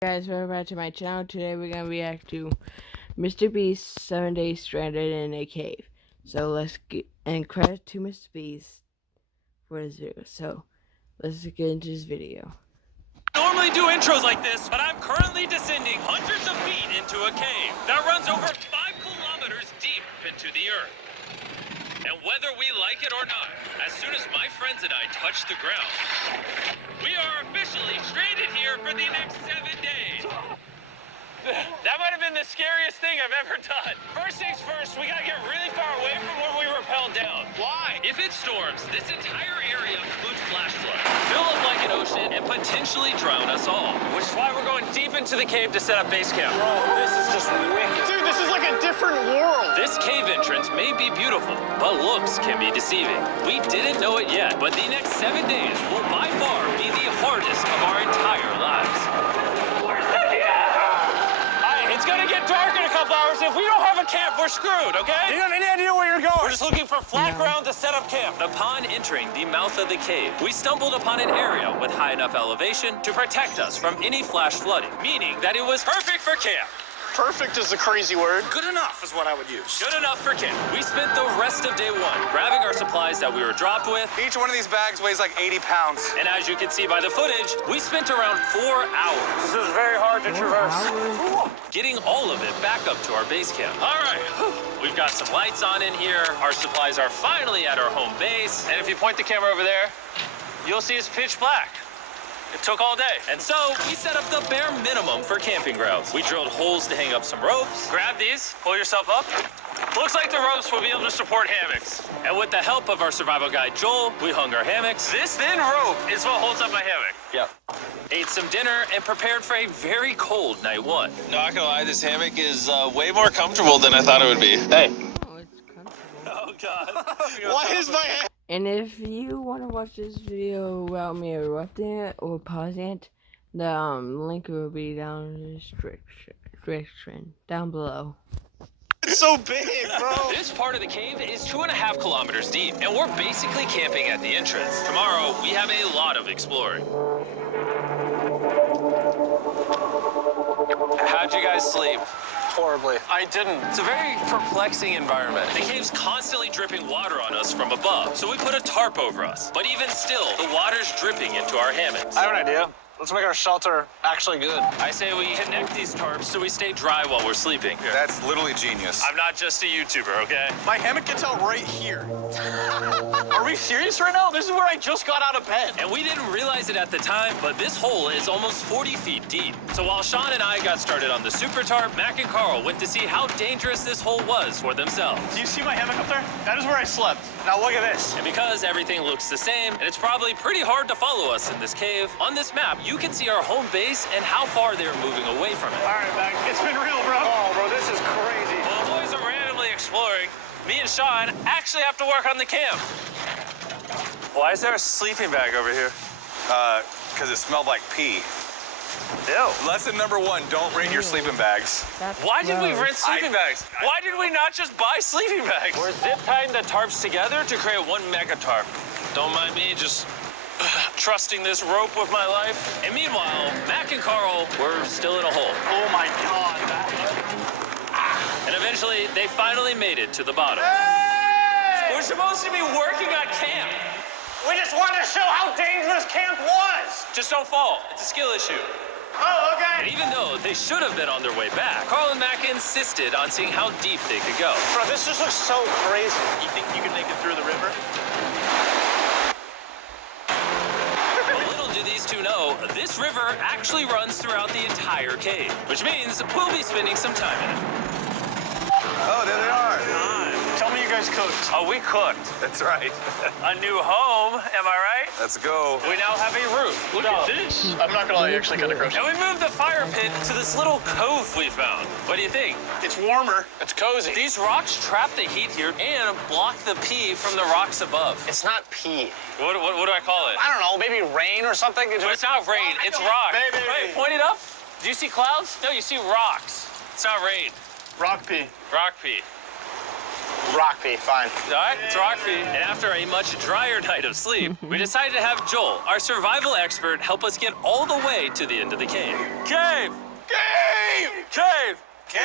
Guys, welcome back to my channel. Today we're gonna react to Mr. Beast 7 Days Stranded in a Cave. So let's get, and credit to Mr. Beast for his video. So let's get into this video. Normally do intros like this, but I'm currently descending hundreds of feet into a cave that runs over 5 kilometers deep into the earth. And whether we like it or not, as soon as my friends and I touch the ground, we are officially stranded here for the next 7 days. That might have been the scariest thing I've ever done. First things first, we gotta get really far away from where we rappelled down. Why? If it storms, this entire area could flash flood, fill up like an ocean, and potentially drown us all. Which is why we're going deep into the cave to set up base camp. Bro, this is just wicked. Dude, this is like a different world. This cave entrance may be beautiful, but looks can be deceiving. We didn't know it yet, but the next 7 days will by far be the hardest of our entire lives. It's gonna get dark in a couple hours. If we don't have a camp, we're screwed, okay? Do you have any idea where you're going? We're just looking for flat ground to set up camp. Upon entering the mouth of the cave, we stumbled upon an area with high enough elevation to protect us from any flash flooding, meaning that it was perfect for camp. Perfect is a crazy word. Good enough is what I would use. Good enough for camp. We spent the rest of day one grabbing our supplies that we were dropped with. Each one of these bags weighs like 80 pounds. And as you can see by the footage, we spent around 4 hours This is very hard to traverse. getting all of it back up to our base camp. All right, we've got some lights on in here. Our supplies are finally at our home base. And if you point the camera over there, you'll see it's pitch black. It took all day. And so we set up the bare minimum for camping grounds. We drilled holes to hang up some ropes. Grab these, pull yourself up. Looks like the ropes will be able to support hammocks. And with the help of our survival guide, Joel, we hung our hammocks. This thin rope is what holds up my hammock. Yep. Ate some dinner and prepared for a very cold night one. Not gonna lie, this hammock is way more comfortable than I thought it would be. Hey. Oh, it's comfortable. Oh, God. Why is my hand? And if you want to watch this video without me erupting it or pausing it, the link will be down in the description down below. It's so big, bro. This part of the cave is 2.5 kilometers deep, and we're basically camping at the entrance. Tomorrow, we have a lot of exploring. How'd you guys sleep? Horribly. I didn't. It's a very perplexing environment. The cave's constantly dripping water on us from above, so we put a tarp over us. But even still, the water's dripping into our hammocks. I have an idea. Let's make our shelter actually good. I say we connect these tarps so we stay dry while we're sleeping. That's literally genius. I'm not just a YouTuber, okay? My hammock gets out right here. Are we serious right now? This is where I just got out of bed. And we didn't realize it at the time, but this hole is almost 40 feet deep. So while Sean and I got started on the super tarp, Mac and Carl went to see how dangerous this hole was for themselves. Do you see my hammock up there? That is where I slept. Now look at this. And because everything looks the same, and it's probably pretty hard to follow us in this cave, on this map, you can see our home base and how far they're moving away from it. All right, Mac. It's been real, bro. Oh, bro, this is crazy. While the boys are randomly exploring, me and Sean actually have to work on the camp. Why is there a sleeping bag over here? Because it smelled like pee. Ew. Lesson number 1, don't rent your sleeping bags. That's Why did we gross. rent sleeping bags? Why did we not just buy sleeping bags? We're zip tying the tarps together to create one mega tarp. Don't mind me, just trusting this rope with my life. And meanwhile, Mac and Carl were still in a hole. Oh my God. And eventually, they finally made it to the bottom. Hey! We're supposed to be working on camp. We just wanted to show how dangerous camp was. Just don't fall. It's a skill issue. Oh, And okay. even though they should have been on their way back, Carl and Mac insisted on seeing how deep they could go. Bro, this just looks so crazy. You think you can make it through the river? Little do these two know, this river actually runs throughout the entire cave, which means we'll be spending some time in it. Oh, there they are. Tell me you guys cooked. Oh, we cooked. That's right. A new home, am I right? Let's go. We now have a roof. Look at this. I'm not gonna lie, you actually kind of gross. And we moved the fire pit to this little cove we found. What do you think? It's warmer. It's cozy. These rocks trap the heat here and block the pee from the rocks above. It's not pee. What do I call it? I don't know, maybe rain or something. But it's not rain, it's rock. Baby. Wait, point it up. Do you see clouds? No, you see rocks. It's not rain. Rock pee. Rock pee. Rock pee, fine. All right, it's rock pee. And after a much drier night of sleep, we decided to have Joel, our survival expert, help us get all the way to the end of the cave. Okay, cave. Cave! Cave.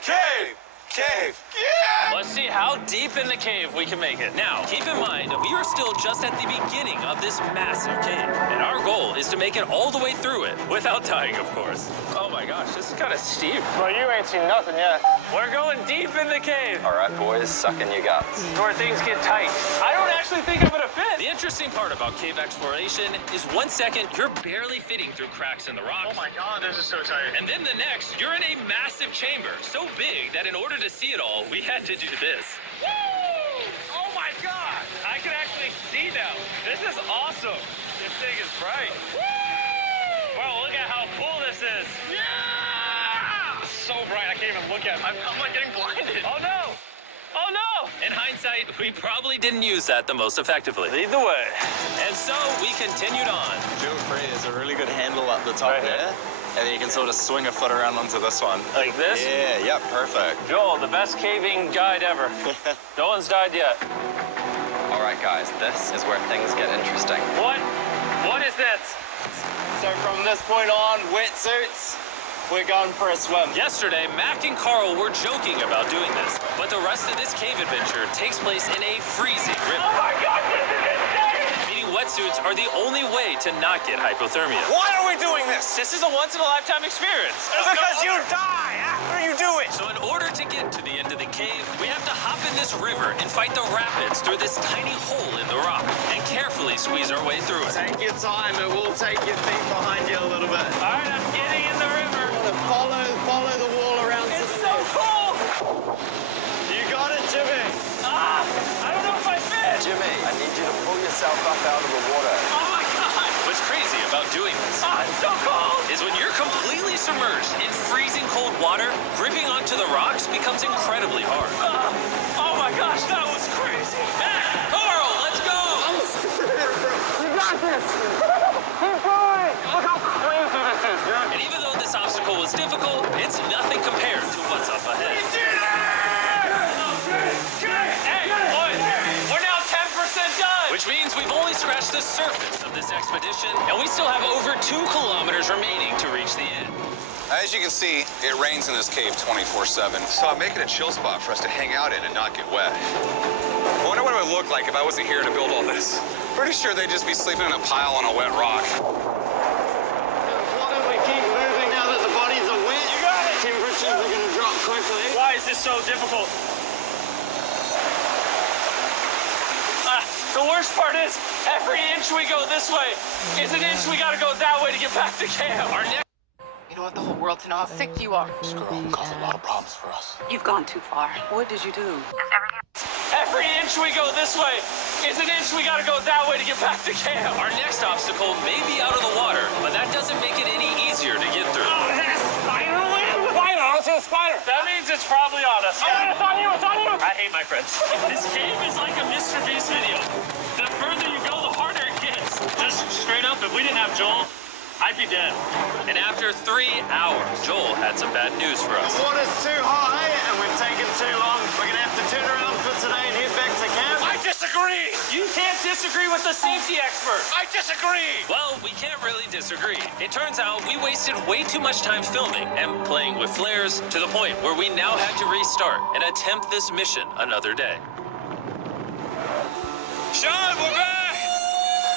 Cave! Cave! Cave! Yeah! Let's see how deep in the cave we can make it. Now, keep in mind, we are still just at the beginning of this massive cave, and our goal is to make it all the way through it, without dying, of course. Oh my gosh, this is kind of steep. Well, you ain't seen nothing yet. We're going deep in the cave. All right, boys, suck in your guts. Where things get tight. I don't actually think I'm gonna fit. The interesting part about cave exploration is 1 second, you're barely fitting through cracks in the rocks. Oh my God, this is so tight. And then the next, you're in a massive chamber, so big that in order to see it all, we had to do this. Woo! Oh my God! I can actually see now. This is awesome. This thing is bright. Woo! Wow, look at how cool this is. Yeah! It's so bright, I can't even look at it. I'm like getting blinded. Oh no! Oh no! In hindsight, we probably didn't use that the most effectively. Lead the way. And so we continued on. Feel free. There's a really good handle up the top Right here? there. And then you can sort of swing a foot around onto this one. Like this? Yeah, perfect. Joel, the best caving guide ever. No one's died yet. All right, guys, this is where things get interesting. What? What is this? So from this point on, wetsuits, we're going for a swim. Yesterday, Mac and Carl were joking about doing this, but the rest of this cave adventure takes place in a freezing river. Oh my God, this is insane! Meaning wetsuits are the only way to not get hypothermia. Why are we doing this? This is a once-in-a-lifetime experience. Because you die after you do it. So in order to get to the end of the cave, we have to hop in this river and fight the rapids through this tiny hole in the rock and carefully squeeze our way through it. Take your time. It will take your feet behind you a little bit. All right, I'm getting in the river. Follow the wall around. It's so cool! You got it, Jimmy. Ah! I don't know if I fit! Jimmy, I need you to pull yourself up out of the water. Oh my God! What's crazy about doing this Ah, it's so cold! is when you're completely submerged in freezing cold water, gripping onto the rocks becomes incredibly hard. Oh my gosh, that was crazy! Carl, let's go! You got this! Keep going! Look how crazy this is, dude! And even though this obstacle was difficult, it's nothing compared to what's up ahead. Hey, boys, we're now 10% done! Which means we've only scratched the surface of this expedition, and we still have over 2 kilometers remaining to reach the end. As you can see, it rains in this cave 24/7, so I'm making a chill spot for us to hang out in and not get wet. I wonder what it would look like if I wasn't here to build all this. Pretty sure they'd just be sleeping in a pile on a wet rock. Why don't we keep moving now that the bodies are wet? You got it! Temperatures are going to drop quickly. Why is this so difficult? The worst part is, every inch we go this way is an inch we gotta go that way to get back to camp. Our next You don't want the whole world to know how sick you are. This girl caused a lot of problems for us. You've gone too far. What did you do? Every inch we go this way is an inch we gotta go that way to get back to camp. Our next obstacle may be out of the water, but that doesn't make it any easier to get through. Oh, is that a spider web? Spider, I don't see a spider. That means it's probably on us. Oh, it's on you, it's on you. I hate my friends. This cave is like a Mr. Beast video. The further you go, the harder it gets. Just straight up, if we didn't have Joel, I'd be dead. And after 3 hours, Joel had some bad news for us. The water's too high and we've taken too long. We're going to have to turn around for today and head back to camp. I disagree. You can't disagree with the safety expert. I disagree. Well, we can't really disagree. It turns out we wasted way too much time filming and playing with flares to the point where we now had to restart and attempt this mission another day. Sean, we're back.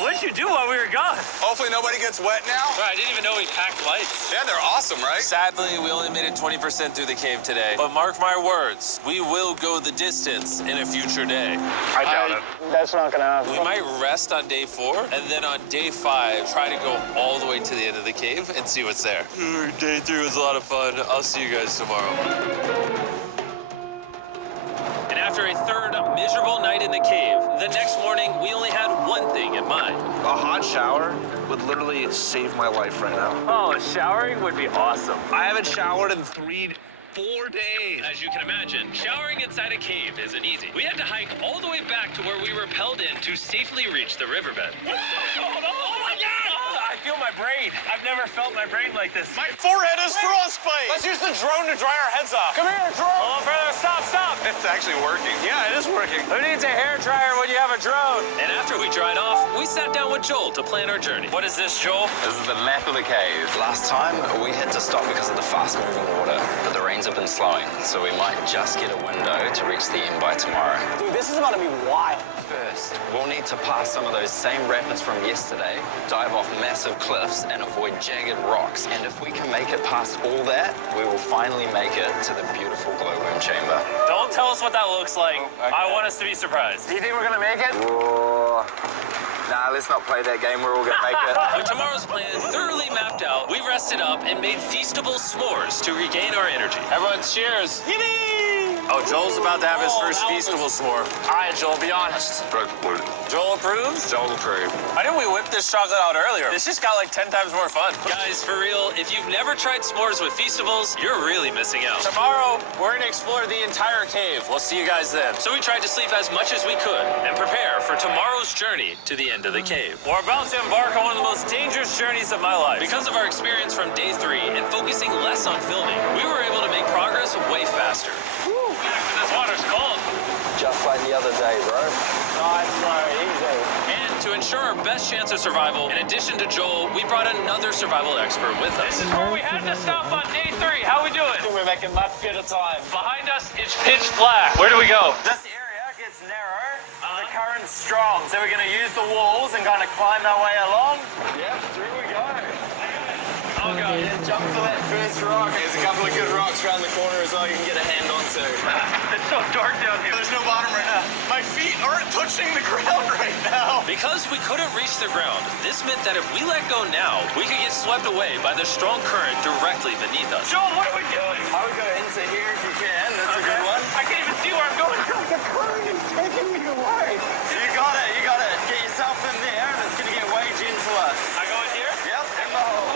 What did you do while we were gone? Hopefully nobody gets wet now. I didn't even know we packed lights. Yeah, they're awesome, right? Sadly, we only made it 20% through the cave today. But mark my words, we will go the distance in a future day. I doubt it. That's not gonna happen. We might rest on day 4, and then on day 5, try to go all the way to the end of the cave and see what's there. Day 3 was a lot of fun. I'll see you guys tomorrow. And after a third miserable night in the cave, the next morning we only had one thing in mind. A hot shower would literally save my life right now. Oh, showering would be awesome. I haven't showered in 4 days. As you can imagine, showering inside a cave isn't easy. We had to hike all the way back to where we rappelled in to safely reach the riverbed. Oh my God! I feel my brain. I've never felt my brain like this. My forehead is frostbite. Let's use the drone to dry our heads off. Come here, drone. Hold on, brother. Stop, stop. It's actually working. Yeah, it is working. Who needs a hair dryer when you have a drone? And after we dried off, we sat down with Joel to plan our journey. What is this, Joel? This is the map of the cave. Last time, we had to stop because of the fast-moving water, but the rains have been slowing, so we might just get a window to reach the end by tomorrow. Dude, this is about to be wild. First, we'll need to pass some of those same rapids from yesterday, dive off massive cliffs, and avoid jagged rocks. And if we can make it past all that, we will finally make it to the beautiful glowworm chamber. Don't tell us what that looks like. okay. I want us to be surprised. Do you think we're gonna make it? Nah, let's not play that game. We're all gonna make it. With tomorrow's plan thoroughly mapped out, we rested up and made feastable s'mores to regain our energy. Everyone cheers. Oh, Joel's about to have his first feastable s'more. All right, Joel, be honest. Joel approves? Joel approved. Why didn't we whip this chocolate out earlier? This just got like 10 times more fun. Guys, for real, if you've never tried s'mores with feastables, you're really missing out. Tomorrow, we're gonna explore the entire cave. We'll see you guys then. So we tried to sleep as much as we could and prepare for tomorrow's journey to the end of the cave. We're about to embark on one of the most dangerous journeys of my life. Because of our experience from day 3 and focusing less on filming, we were able to make progress way faster. This water's cold. Just like the other day, bro. Nice, bro. Easy. And to ensure our best chance of survival, in addition to Joel, we brought another survival expert with us. This is where we had to stop on day 3. How we doing? We're making much good a time. Behind us, it's pitch black. Where do we go? This area gets narrow, the current's strong, so we're going to use the walls and kind of climb our way along. Yep, through we go. Oh, God. Jump for that first rock. There's a couple of good rocks around the corner as well you can get a hand onto. It's so dark down here. There's no bottom right now. My feet aren't touching the ground right now. Because we couldn't reach the ground, this meant that if we let go now, we could get swept away by the strong current directly beneath us. Joel, what are we doing? I would go into here if you can, that's a good one. I can't even see where I'm going. The current is taking me away. You got it. Get yourself in there and it's going to get way gentler. I go in here? Yep, in the hole.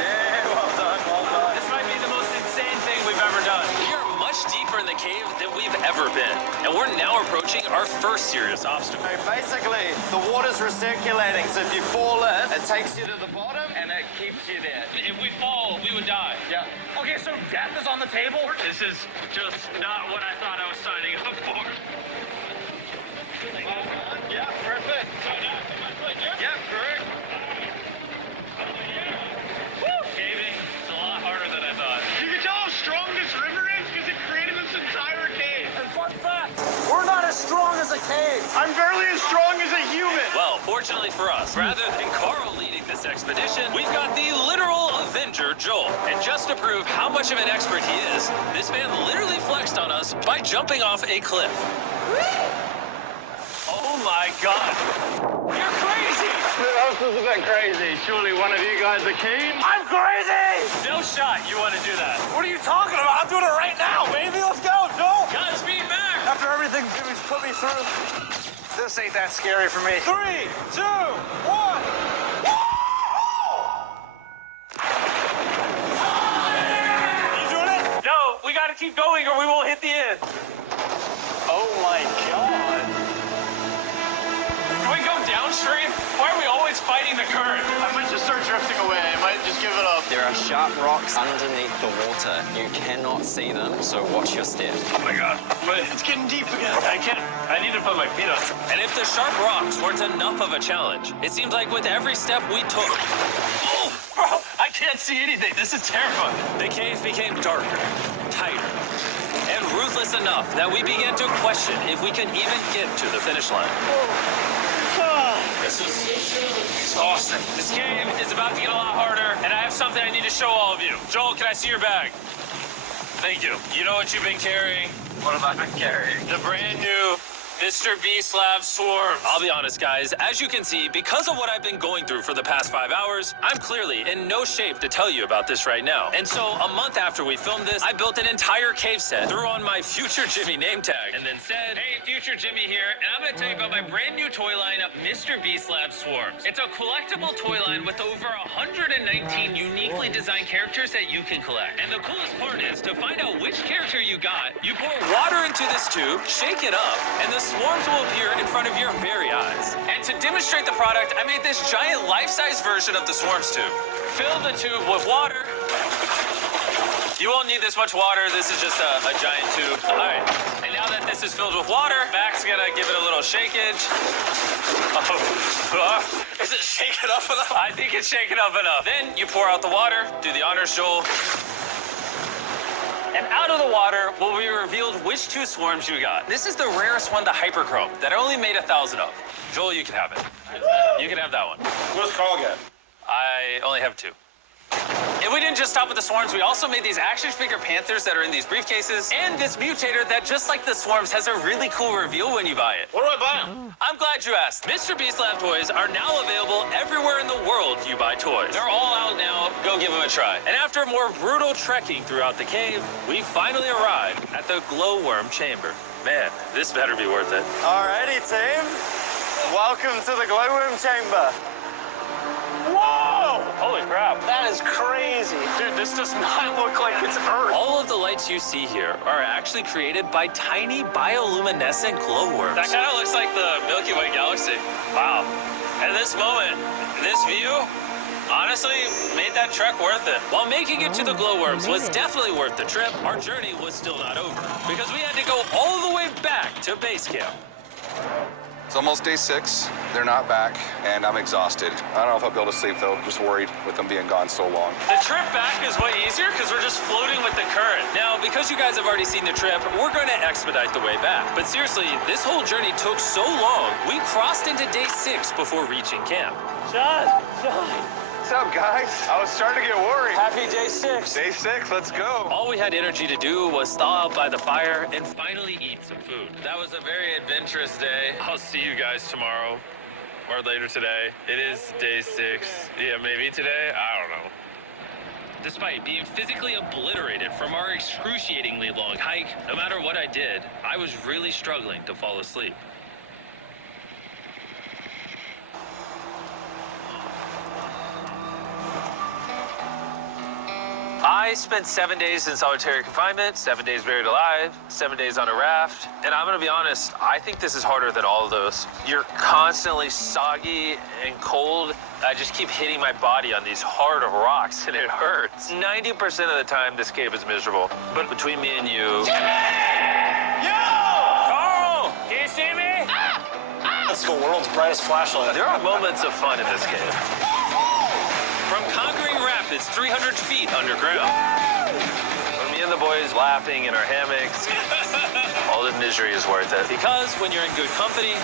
Yeah, well done. This might be the most insane thing we've ever done. We are much deeper in the cave than we've ever been, and we're now approaching our first serious obstacle. So basically, the water's recirculating, so if you fall in, it takes you to the bottom and it keeps you there. If we fall, we would die. Yeah. Okay, so death is on the table? This is just not what I thought I was signing up for. Yeah, perfect. Yeah, correct. Caving is a lot harder than I thought. You can tell how strong this river is because it created this entire cave. And fun fact, we're not as strong as a cave. I'm barely as strong as a human. Well, fortunately for us, rather than Carl leading this expedition, we've got the literal Avenger, Joel. And just to prove how much of an expert he is, this man literally flexed on us by jumping off a cliff. Oh my God. You're crazy. This is a bit crazy. Surely one of you guys are keen? I'm crazy! No shot you want to do that. What are you talking about? I'm doing it right now, baby. Let's go, Joel. Godspeed back! After everything Jimmy's put me through, This ain't that scary for me. 3, 2, 1. You doing it? No, we got to keep going or we won't hit the end. Oh my God. Can we go downstream? Why are we always fighting the current? I might just start drifting away. I might just give it up. There are sharp rocks underneath the water. You cannot see them, so watch your step. Oh my God. But it's getting deep again. I can't. I need to put my feet on. And if the sharp rocks weren't enough of a challenge, it seems like with every step we took, Oh, bro, I can't see anything. This is terrifying. the cave became darker, tighter, and ruthless enough that we began to question if we could even get to the finish line. This is exhausting. This game is about to get a lot harder, and I have something I need to show all of you. Joel, can I see your bag? Thank you. You know what you've been carrying? What have I been carrying? The brand new Mr. Beast Lab Swarm. I'll be honest, guys, as you can see, because of what I've been going through for the past 5 hours, I'm clearly in no shape to tell you about this right now. And so, a month after we filmed this, I built an entire cave set, threw on my Future Jimmy name tag, and then said, Hey, Future Jimmy here, and I'm going to tell you about my brand new toy line of Mr. Beast Lab Swarms. It's a collectible toy line with over 119 uniquely designed characters that you can collect. And the coolest part is, to find out which character you got, you pour water into this tube, shake it up, and the swarms will appear in front of your very eyes. And to demonstrate the product, I made this giant life-size version of the swarms tube. Fill the tube with water. You won't need this much water. This is just a giant tube. All right. And now that this is filled with water, Mac's gonna give it a little shakeage. Is it shaken up enough? I think it's shaken up enough. Then you pour out the water. Do the honors, Joel. And out of the water will be revealed which 2 swarms you got. This is the rarest one, the Hyperchrome, that I only made 1,000 of. Joel, you can have it. You can have that one. What's Carl get? I only have 2. And we didn't just stop with the swarms, we also made these action figure panthers that are in these briefcases, and this mutator that, just like the swarms, has a really cool reveal when you buy it. Where do I buy them? I'm glad you asked. Mr. Beast Lab toys are now available everywhere in the world you buy toys. They're all out now. Go give them a try. And after more brutal trekking throughout the cave, we finally arrived at the glowworm chamber. Man, this better be worth it. Alrighty, team. Welcome to the glowworm chamber. Whoa! Holy crap. That is crazy. Dude, this does not look like it's Earth. All of the lights you see here are actually created by tiny bioluminescent glowworms. That kind of looks like the Milky Way galaxy. Wow. At this moment, this view, honestly, made that trek worth it. While making it to the glowworms was definitely worth the trip, our journey was still not over because we had to go all the way back to base camp. It's almost day 6. They're not back, and I'm exhausted. I don't know if I'll be able to sleep, though. Just worried with them being gone so long. The trip back is way easier because we're just floating with the current. Now, because you guys have already seen the trip, we're going to expedite the way back. But seriously, this whole journey took so long, we crossed into day 6 before reaching camp. John. What's up, guys? I was starting to get worried. Happy day 6. Day 6, let's go. All we had energy to do was thaw out by the fire and finally eat some food. That was a very adventurous day. I'll see you guys tomorrow or later today. It is day 6. Yeah, maybe today. I don't know. Despite being physically obliterated from our excruciatingly long hike, no matter what I did, I was really struggling to fall asleep. I spent 7 days in solitary confinement, 7 days buried alive, 7 days on a raft, and I'm gonna be honest, I think this is harder than all of those. You're constantly soggy and cold. I just keep hitting my body on these hard rocks and it hurts. 90% of the time, this cave is miserable. But between me and you... Yo! Carl! Can you see me? That's the world's brightest flashlight. There are moments of fun in this cave. From conquering rapids 300 feet underground. When me and the boys laughing in our hammocks, all the misery is worth it. Because when you're in good company,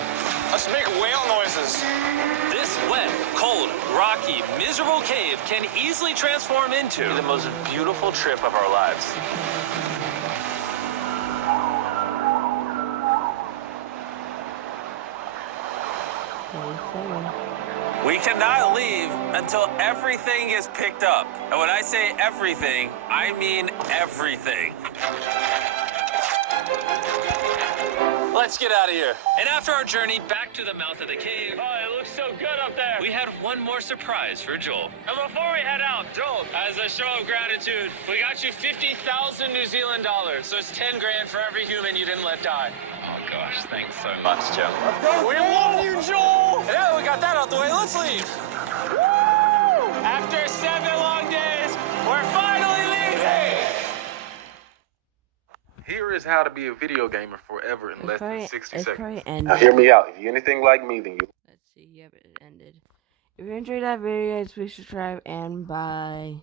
Let's make whale noises. this wet, cold, rocky, miserable cave can easily transform into the most beautiful trip of our lives. We cannot leave until everything is picked up. And when I say everything, I mean everything. Let's get out of here. And after our journey back to the mouth of the cave, Oh, it looks so good up there. we had one more surprise for Joel. And before we head out, Joel, as a show of gratitude, we got you 50,000 New Zealand dollars. So it's 10 grand for every human you didn't let die. Oh gosh, thanks so much, Jim. We love you, Joel! Yeah, we got that out the way. Let's leave. After 7 long days, we're finally leaving! Here is how to be a video gamer forever in less than 60 it's seconds. probably ended. Now hear me out. If you're anything like me, then you... Let's see. Yep, it ended. If you enjoyed that video, guys, please subscribe and bye.